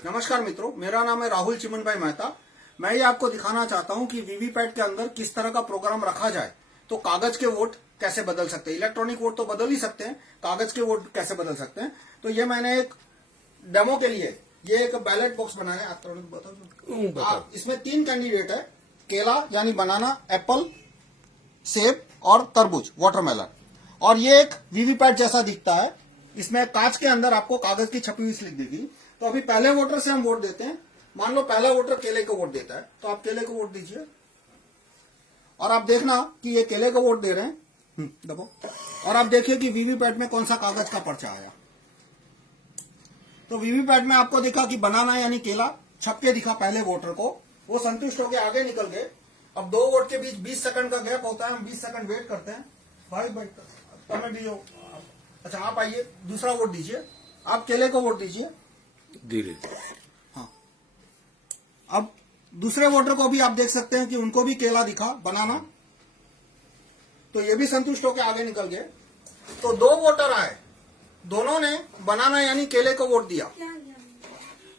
नमस्कार मित्रों, मेरा नाम है राहुल चिमन भाई मेहता। मैं ये आपको दिखाना चाहता हूँ कि वीवीपैट के अंदर किस तरह का प्रोग्राम रखा जाए तो कागज के वोट कैसे बदल सकते हैं। इलेक्ट्रॉनिक वोट तो बदल ही सकते हैं, कागज के वोट कैसे बदल सकते हैं। तो ये मैंने एक डेमो के लिए ये एक बैलेट बॉक्स बनाया है। आप इसमें 3 कैंडिडेट है, केला यानी बनाना, एप्पल सेब और तरबूज वाटरमेलन। और ये एक वीवीपैट जैसा दिखता है। इसमें कांच के अंदर आपको कागज की छपी हुई स्लिप दिखेगी। तो अभी पहले वोटर से हम वोट देते हैं। मान लो पहला वोटर केले को वोट देता है, तो आप केले को वोट दीजिए और आप देखना कि ये केले को वोट दे रहे हैं। दबो और आप देखिए कि वीवीपैट में कौन सा कागज का पर्चा आया। तो वीवीपैट में आपको दिखा कि बनाना यानी केला छप के दिखा पहले वोटर को। वो संतुष्ट होकर आगे निकल गए। अब 2 वोट के बीच 20 सेकंड का गैप होता है। हम 20 सेकंड वेट करते हैं। भाई तुम्हें भी हो, अच्छा आप आइए, दूसरा वोट दीजिए। आप केले को वोट दीजिए धीरे। हाँ, अब दूसरे वोटर को भी आप देख सकते हैं कि उनको भी केला दिखा, बनाना, तो ये भी संतुष्ट होकर आगे निकल गए। तो 2 वोटर आए, दोनों ने बनाना यानी केले को वोट दिया।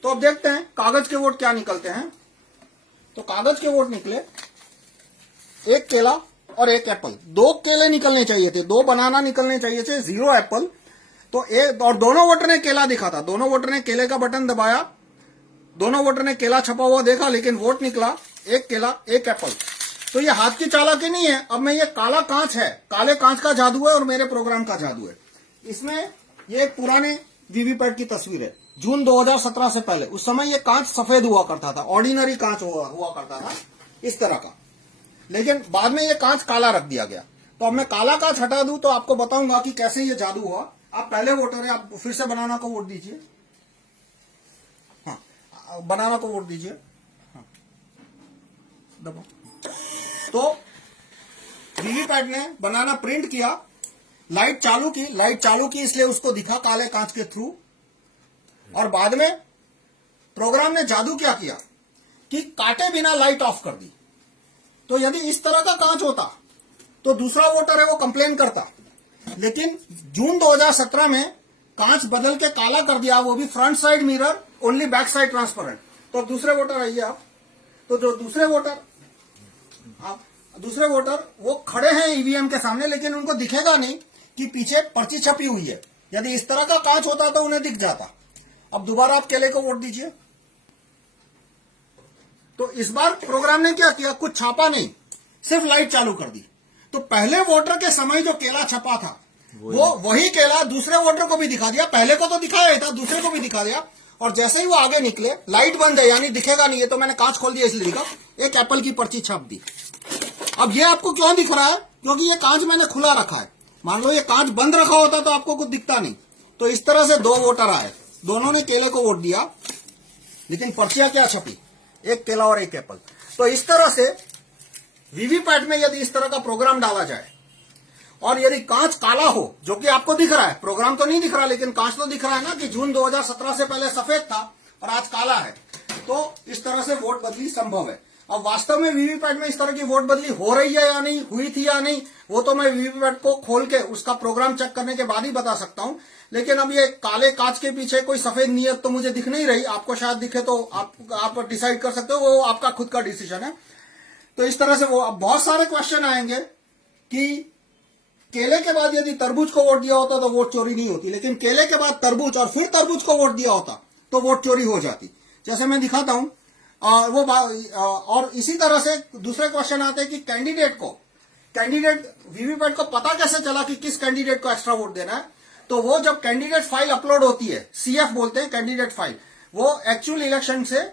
तो अब देखते हैं कागज के वोट क्या निकलते हैं। तो कागज के वोट निकले 1 केला और 1 एप्पल। 2 केले निकलने चाहिए थे, 2 बनाना निकलने चाहिए थे, 0 एप्पल। तो एक और दोनों वोटर ने केला दिखा था। दोनों वोटर ने केले का बटन दबाया, दोनों वोटर ने केला छपा हुआ देखा, लेकिन वोट निकला 1 केला 1 एप्पल। तो ये हाथ की चालाकी नहीं है। अब मैं ये काला कांच है, काले कांच का जादू है और मेरे प्रोग्राम का जादू है। इसमें ये एक पुराने वीवीपैट की तस्वीर है, जून 2017 से पहले। उस समय ये कांच सफेद हुआ करता था, ऑर्डिनरी कांच हुआ करता था इस तरह का। लेकिन बाद में ये कांच काला रख दिया गया। तो अब मैं काला कांच हटा दूं तो आपको बताऊंगा कि कैसे ये जादू हुआ। आप पहले वोटर है, आप फिर से बनाना को वोट दीजिए। हाँ, बनाना को वोट दीजिए। हाँ, दबो। तो वीवीपैट ने बनाना प्रिंट किया, लाइट चालू की इसलिए उसको दिखा काले कांच के थ्रू। और बाद में प्रोग्राम ने जादू क्या किया कि काटे बिना लाइट ऑफ कर दी। तो यदि इस तरह का कांच होता तो दूसरा वोटर है वो कंप्लेन करता। लेकिन जून 2017 में कांच बदल के काला कर दिया, वो भी front side mirror, only back side transparent. तो अब दूसरे वोटर आइए आप। तो जो दूसरे वोटर वो खड़े हैं ईवीएम के सामने, लेकिन उनको दिखेगा नहीं कि पीछे पर्ची छपी हुई है। यदि इस तरह का कांच होता तो उन्हें दिख जाता। अब दोबारा आप केले को वोट दीजिए। तो इस बार प्रोग्राम ने क्या किया, कुछ छापा नहीं, सिर्फ लाइट चालू कर दी। तो पहले वोटर के समय जो केला छपा था वो वही केला दूसरे वोटर को भी दिखा दिया। पहले को तो दिखाया ही था, दूसरे को भी दिखा दिया। और जैसे ही वो आगे निकले, लाइट बंद है यानी दिखेगा नहीं। है तो मैंने कांच खोल दिया इसलिए दिखा, 1 एप्पल की पर्ची छाप दी। अब ये आपको क्यों दिख रहा है, क्योंकि ये कांच मैंने खुला रखा है। मान लो ये कांच बंद रखा होता तो आपको कुछ दिखता नहीं। तो इस तरह से 2 वोटर आए, दोनों ने केले को वोट दिया, लेकिन पर्चियां क्या छपी, 1 केला और 1 एप्पल। तो इस तरह से वीवीपैट में यदि इस तरह का प्रोग्राम डाला जाए और यदि कांच काला हो, जो कि आपको दिख रहा है, प्रोग्राम तो नहीं दिख रहा लेकिन कांच तो दिख रहा है ना कि जून 2017 से पहले सफेद था और आज काला है, तो इस तरह से वोट बदली संभव है। अब वास्तव में वीवीपैट में इस तरह की वोट बदली हो रही है या नहीं, हुई थी या नहीं, वो तो मैं वीवीपैट को खोल के उसका प्रोग्राम चेक करने के बाद ही बता सकता हूं। लेकिन अब ये काले कांच के पीछे कोई सफेद नियत तो मुझे दिख नहीं रही। आपको शायद दिखे तो आप डिसाइड कर सकते हो, वो आपका खुद का डिसीजन है। तो इस तरह से वो अब बहुत सारे क्वेश्चन आएंगे कि केले के बाद यदि तरबूज को वोट दिया होता तो वोट चोरी नहीं होती, लेकिन केले के बाद तरबूज और फिर तरबूज को वोट दिया होता तो वोट चोरी हो जाती। जैसे मैं दिखाता हूं। और इसी तरह से दूसरे क्वेश्चन आते हैं कि कैंडिडेट वीवीपैट को पता कैसे चला कि किस कैंडिडेट को एक्स्ट्रा वोट देना है। तो वो जब कैंडिडेट फाइल अपलोड होती है, CF बोलते हैं कैंडिडेट फाइल, वो एक्चुअल इलेक्शन से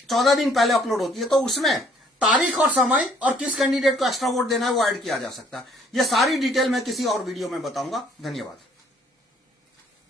14 दिन पहले अपलोड होती है। तो उसमें तारीख और समय और किस कैंडिडेट को एक्स्ट्रा वोट देना है वो ऐड किया जा सकता है। ये सारी डिटेल मैं किसी और वीडियो में बताऊंगा। धन्यवाद।